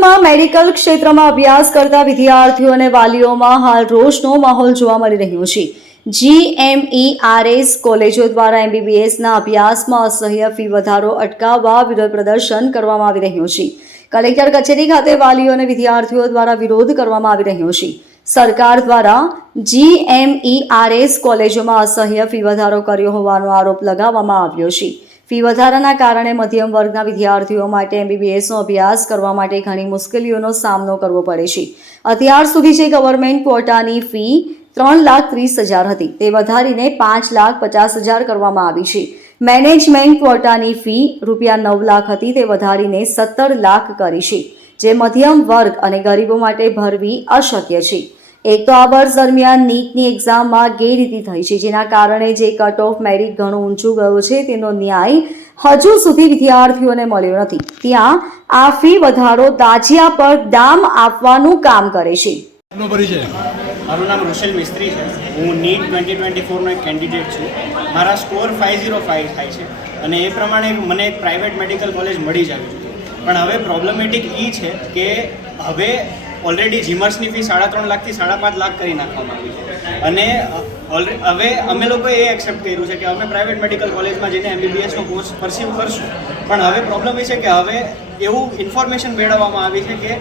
સુરતમાં મેડિકલ ક્ષેત્રમાં અભ્યાસ કરતા વિદ્યાર્થીઓ અને વાલીઓમાં હાલ રોષનો માહોલ જોવા મળી રહ્યો છે। GMERS કોલેજો દ્વારા MBBSના અભ્યાસમાં અસહ્ય ફી વધારો અટકાવવા વિરોધ પ્રદર્શન કરવામાં આવી રહ્યું છે। કલેક્ટર કચેરી ખાતે વાલીઓ અને વિદ્યાર્થીઓ દ્વારા વિરોધ કરવામાં આવી રહ્યો છે। સરકાર દ્વારા GMERS કોલેજોમાં અસહ્ય ફી વધારો કર્યો હોવાનો આરોપ લગાવવામાં આવ્યો છે। ફી વધારાના કારણે મધ્યમ વર્ગના વિદ્યાર્થીઓ માટે MBBSનો અભ્યાસ કરવા માટે ઘણી મુશ્કેલીઓનો સામનો કરવો પડે છે। અત્યાર સુધી જે ગવર્મેન્ટ ક્વોટાની ફી 3,30,000 હતી તે વધારીને 5,50,000 કરવામાં આવી છે। મેનેજમેન્ટ ક્વોટાની ફી ₹9 લાખ હતી તે વધારીને 17 લાખ કરી છે, જે મધ્યમ વર્ગ અને ગરીબો માટે ભરવી અશક્ય છે। એક તો આ વર્ષ દરમિયાન નીટની એક્ઝામમાં ગેરરીતિ થઈ છે, જેના કારણે જે કટ ઓફ મેરિટ ઘણું ઊંચું ગયું છે તેનો ન્યાય હજુ સુધી વિદ્યાર્થીઓને મળ્યો નથી। ત્યાં આ ફી વધારો દાજિયા પર ડામ આપવાનું કામ કરે છે। મારું નામ રુશેલ મિસ્ત્રી છે। હું નીટ 2024નો એક કેન્ડિડેટ છું। મારા સ્કોર 505 થાય છે અને એ પ્રમાણે મને એક પ્રાઇવેટ મેડિકલ કોલેજ મળી જ આવી છે। પણ હવે પ્રોબ્લેમેટિક એ છે કે હવે ઓલરેડી જીમર્સની ફી 3.5 લાખથી 5.5 લાખ કરી નાખવામાં આવી છે અને હવે અમે લોકોએ એ એક્સેપ્ટ કર્યું છે કે અમે પ્રાઇવેટ મેડિકલ કોલેજમાં જઈને MBBSનો કોર્સ પરસ્યુ કરશું। પણ હવે પ્રોબ્લેમ એ છે કે હવે એવું ઇન્ફોર્મેશન મેળવવામાં આવી છે કે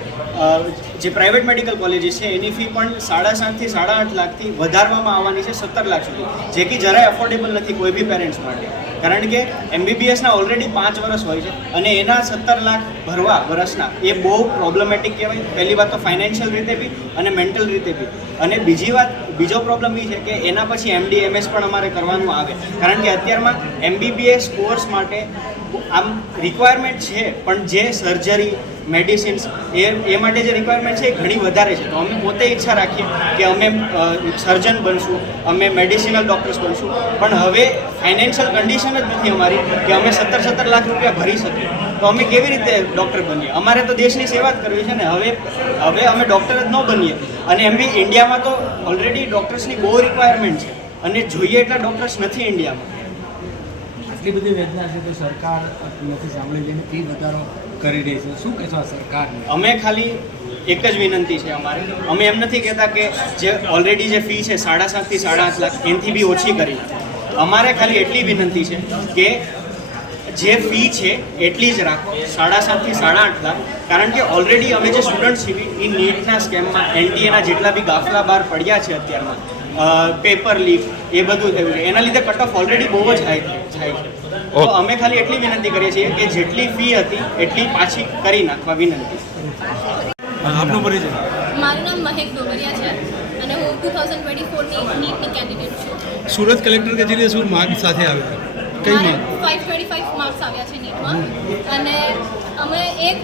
જે પ્રાઇવેટ મેડિકલ કોલેજીસ છે એની ફી પણ 7.5 થી 8.5 લાખથી વધારવામાં આવવાની છે 17 લાખ સુધી, જે કે જરાય અફોર્ડેબલ નથી કોઈ બી પેરેન્ટ્સ માટે। કારણ કે MBBSના ઓલરેડી 5 વર્ષ હોય છે અને એના 17 લાખ ભરવા વર્ષના એ બહુ પ્રોબ્લેમેટિક કહેવાય। પહેલી વાત તો ફાઇનાન્શિયલ રીતે બી અને મેન્ટલ રીતે બી, અને બીજો પ્રોબ્લેમ એ છે કે એના પછી MD MS પણ અમારે કરવાનું આવે। કારણ કે અત્યારમાં MBBS કોર્સ માટે આમ રિક્વાયરમેન્ટ છે, પણ જે સર્જરી મેડિસિન્સ એ માટે જે રિક્વાયરમેન્ટ છે એ ઘણી વધારે છે। તો અમે પોતે ઈચ્છા રાખીએ કે અમે સર્જન બનશું, અમે મેડિસિનલ ડૉક્ટર્સ બનશું, પણ હવે ફાઇનાન્શિયલ કન્ડિશન જ નથી અમારી કે અમે 17 લાખ રૂપિયા ભરી શકીએ। તો અમે કેવી રીતે ડૉક્ટર બનીએ? અમારે તો દેશની સેવા જ કરવી છે ને। હવે અમે ડૉક્ટર જ ન બનીએ અને ઇન્ડિયામાં તો ઓલરેડી ડૉક્ટર્સની બહુ રિક્વાયરમેન્ટ છે અને જોઈએ એટલા ડૉક્ટર્સ નથી ઇન્ડિયામાં। આટલી બધી વેદના છે તો સરકાર નથી સાંભળી લઈને ફી વધારો કરી રહી છે, શું કહેશો સરકારને? અમે ખાલી એક જ વિનંતી છે અમારી, અમે એમ નથી કહેતા કે જે ઓલરેડી જે ફી છે 7.5 થી 8.5 લાખ એનાથી બી ઓછી કરી નાખો। અમારે ખાલી એટલી વિનંતી છે કે જે ફી છે એટલી જ રાખો, 7.5 થી 8.5 લાખ। કારણ કે ઓલરેડી અમે જે સ્ટુડન્ટ છીએ એ નીટના સ્કેમમાં NTA જેટલા બી ગાફલા બહાર પડ્યા છે અત્યારમાં, પેપર લીક એ બધું થયું છે, એના લીધે કટ ઓફ ઓલરેડી બહુ જ હાઈ જાય છે। તો અમે ખાલી એટલી વિનંતી કરીએ છીએ કે જેટલી ફી હતી એટલી પાછી કરી નાખવા વિનંતી। આપનો પરિચય? મારું નામ મહેક ડોબરિયા છે અને હું 2024ની નીટની કેન્ડિડેટ છું। સુરત કલેક્ટર કચેરીએ શું માર્ક સાથે આવ્યા? કઈ માર્ક? 525 માર્ક્સ આવ્યા છે નીટમાં અને અમે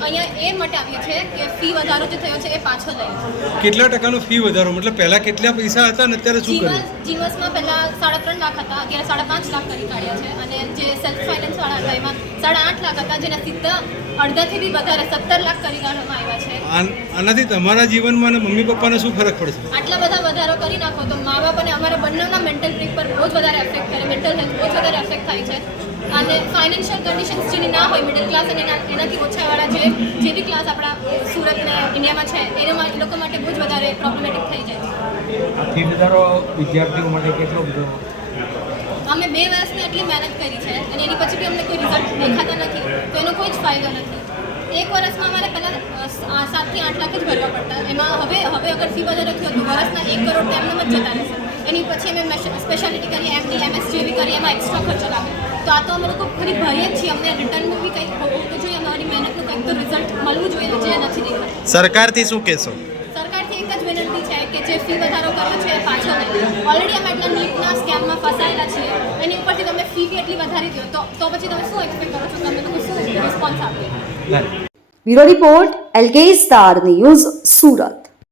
અહીંયા એ માટે આવીએ છીએ કે ફી વધારો જે થયો છે એ પાછો લઈએ। કેટલા ટકાનો ફી વધારો? મતલબ પહેલા કેટલા પૈસા હતા અને અત્યારે શું કર્યું? જીમસમાં પહેલાં 3.5 લાખ હતા, અત્યારે 5.5 લાખ કરી કાઢ્યા છે અને જે સેલ્ફ ફાઇનાન્સવાળા હતા એમાં 8.5 લાખ હતા, જેના સીધા અડધાથી બી વધારે 17 લાખ કરી કાઢવામાં આવ્યા છે। આનાથી તમારા જીવનમાં અને મમ્મી પપ્પાને શું ફરક પડશે? આટલા બધા વધારો કરી નાખો તો મા બાપ અને અમારા બંનેના મેન્ટલ ટ્રીપ પર બહુ જ વધારે એફેક્ટ કરે, મેન્ટલ હેલ્થ બહુ જ વધારે એફેક્ટ થાય છે અને ફાઇનાન્શિયલ કન્ડિશન્સ જેની ના હોય, મિડલ ક્લાસ અને એનાથી ઓછાવાળા જે બી ક્લાસ આપણા સુરત અને ઇન્ડિયામાં છે એ લોકો માટે બહુ જ વધારે પ્રોબ્લેમેટિક થઈ જાય છે। આ ફી વધારો વિદ્યાર્થીઓ માટે કેટલો બધો? અમે 2 વર્ષની એટલી મહેનત કરી છે અને એની પછી બી અમને કોઈ રિઝલ્ટ દેખાતા નથી, તો એનો કોઈ જ ફાયદો નથી। એક વર્ષમાં અમારે પહેલાં 7 થી 8 લાખ જ ભરવા પડતા, એમાં હવે અગર ફી વધારો થયો તો વર્ષના 1 કરોડ તો એમને જ જતા રહેશે। એની પછી અમે સ્પેશિયાલિટી કરીએ, MD MS જે બી કરીએ એમાં એક્સ્ટ્રા ખર્ચો લાગે। તો આ તો અમે લોકો ફરી ભરીએ જ છીએ, અમને રિટર્નમાં બી કંઈક હોવું તો જોઈએ, અમારી મહેનતનું કંઈક તો રિઝલ્ટ મળવું જોઈએ, જે નથી દેખાતું। સરકારથી શું કહેશો? સરકારથી એક જ વિનંતી છે કે જે ફી વધારો કર્યો છે એ પાછો લઈએ। ઓલરેડી અમે એટલા નીટના સ્કેમમાં ફસાયેલા છીએ, એની ઉપરથી તમે ફી બી એટલી વધારી દો તો પછી તમે શું એક્સપેક્ટ કરો છો? તમે લોકો શું રિસ્પોન્સ આપીએ? Bureau report LK star news, Surat.